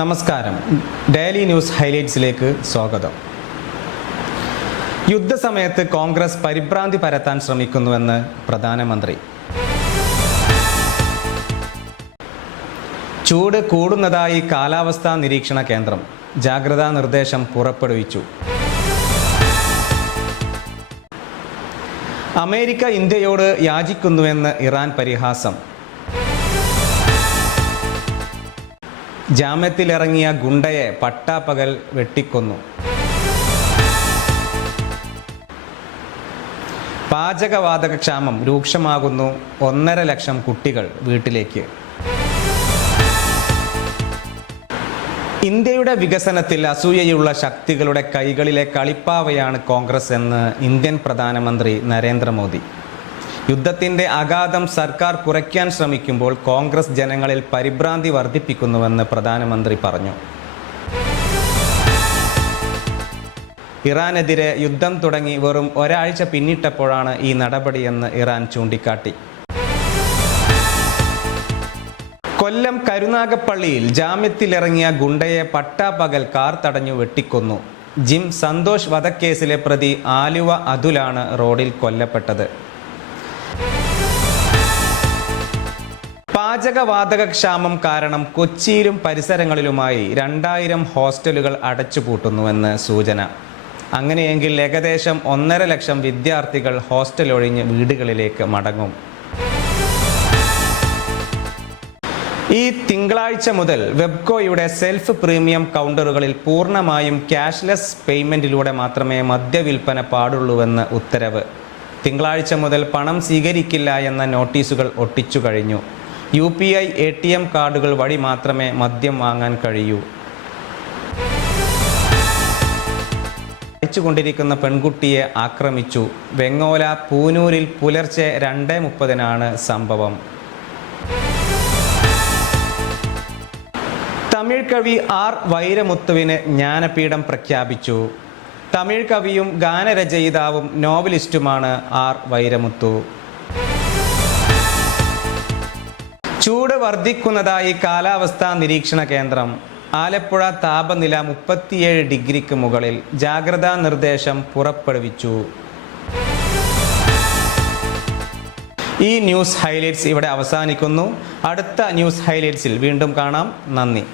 നമസ്കാരം. Daily news ഹൈലൈറ്റ്സിലേക്ക് സ്വാഗതം. യുദ്ധസമയത്ത് കോൺഗ്രസ് പരിഭ്രാന്തി പരത്താൻ ശ്രമിക്കുന്നുവെന്ന് പ്രധാനമന്ത്രി. ചൂട് കൂടുന്നതായി കാലാവസ്ഥാ നിരീക്ഷണ കേന്ദ്രം ജാഗ്രതാ നിർദ്ദേശം പുറപ്പെടുവിച്ചു. അമേരിക്ക ഇന്ത്യയോട് യാചിക്കുന്നുവെന്ന് ഇറാൻ പരിഹാസം. ജാമ്യത്തിലിറങ്ങിയ ഗുണ്ടയെ പട്ടാപ്പകൽ വെട്ടിക്കൊന്നു. പാചകവാതകക്ഷാമം രൂക്ഷമാകുന്നു. 1.5 ലക്ഷം കുട്ടികൾ വീട്ടിലേക്ക്. ഇന്ത്യയുടെ വികസനത്തിൽ അസൂയയുള്ള ശക്തികളുടെ കൈകളിലെ കളിപ്പാവയാണ് കോൺഗ്രസ് എന്ന് ഇന്ത്യൻ പ്രധാനമന്ത്രി നരേന്ദ്രമോദി. യുദ്ധത്തിന്റെ ആഘാതം സർക്കാർ കുറയ്ക്കാൻ ശ്രമിക്കുമ്പോൾ കോൺഗ്രസ് ജനങ്ങളിൽ പരിഭ്രാന്തി വർദ്ധിപ്പിക്കുന്നുവെന്ന് പ്രധാനമന്ത്രി പറഞ്ഞു. ഇറാനെതിരെ യുദ്ധം തുടങ്ങി വെറും ഒരാഴ്ച പിന്നിട്ടപ്പോഴാണ് ഈ നടപടിയെന്ന് ഇറാൻ ചൂണ്ടിക്കാട്ടി. കൊല്ലം കരുനാഗപ്പള്ളിയിൽ ജാമ്യത്തിലിറങ്ങിയ ഗുണ്ടയെ പട്ടാപ്പകൽ കാർ തടഞ്ഞു വെട്ടിക്കൊന്നു. ജിം സന്തോഷ് വധക്കേസിലെ പ്രതി ആലുവ അതുലാണ് റോഡിൽ കൊല്ലപ്പെട്ടത്. പാചകവാതകക്ഷാമം കാരണം കൊച്ചിയിലും പരിസരങ്ങളിലുമായി 2000 ഹോസ്റ്റലുകൾ അടച്ചുപൂട്ടുന്നുവെന്ന് സൂചന. അങ്ങനെയെങ്കിൽ ഏകദേശം 1.5 ലക്ഷം വിദ്യാർത്ഥികൾ ഹോസ്റ്റൽ ഒഴിഞ്ഞ് വീടുകളിലേക്ക് മടങ്ങും. ഈ തിങ്കളാഴ്ച മുതൽ വെബ്കോയുടെ സെൽഫ് പ്രീമിയം കൗണ്ടറുകളിൽ പൂർണ്ണമായും ക്യാഷ്ലെസ് പേയ്മെന്റിലൂടെ മാത്രമേ മദ്യവിൽപ്പന പാടുള്ളൂവെന്ന് ഉത്തരവ്. തിങ്കളാഴ്ച മുതൽ പണം സ്വീകരിക്കില്ല എന്ന നോട്ടീസുകൾ ഒട്ടിച്ചു കഴിഞ്ഞു. UPI ATM കാർഡുകൾ വഴി മാത്രമേ മദ്യം വാങ്ങാൻ കഴിയൂ. ിക്കൊണ്ടിരിക്കുന്ന പെൺകുട്ടിയെ ആക്രമിച്ചു. വെങ്ങോല പൂനൂരിൽ പുലർച്ചെ 2:30 സംഭവം. തമിഴ് കവി R. വൈരമുത്തുവിന് ജ്ഞാനപീഠം പ്രഖ്യാപിച്ചു. തമിഴ് കവിയും ഗാനരചയിതാവും നോവലിസ്റ്റുമാണ് R. വൈരമുത്തു. ചൂട് വർദ്ധിക്കുന്നതായി കാലാവസ്ഥാ നിരീക്ഷണ കേന്ദ്രം. ആലപ്പുഴ താപനില 37 ഡിഗ്രിക്ക് മുകളിൽ. ജാഗ്രതാ നിർദ്ദേശം പുറപ്പെടുവിച്ചു. ഈ ന്യൂസ് ഹൈലൈറ്റ്സ് ഇവിടെ അവസാനിക്കുന്നു. അടുത്ത ന്യൂസ് ഹൈലൈറ്റ്സിൽ വീണ്ടും കാണാം. നന്ദി.